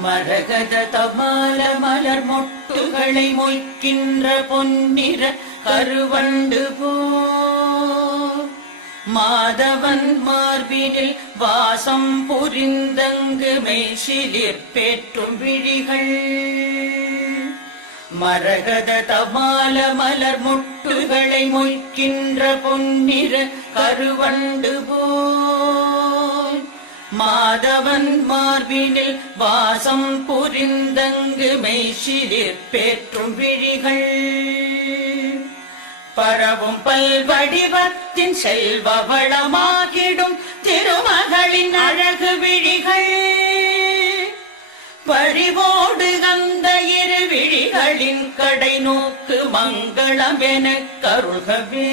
மரகத தமால மலர் மொட்டுகளை மொய்க்கின்ற பொன்னிற கருவண்டு போ மாதவன் மார்பினில் வாசம் புரிந்தங்கு மெய்சிலிற் பேற்றும் விழிகள் மரகத தமால மலர் மொட்டுகளை மொய்க்கின்ற பொன்னிற கருவண்டு போல் மாதவன் மார்பினில் வாசம் புரிந்தங்கு மெய்சிலிற் பேற்றும் விழிகள் பரவும் பல்வடிவத்தின் செல்வ வளமாகிடும் திருமகளின் அழகு விழிகள் பறிவோடு அந்த இரு விழிகளின் கடை நோக்கு மங்களம் எனக் கருள்கவே.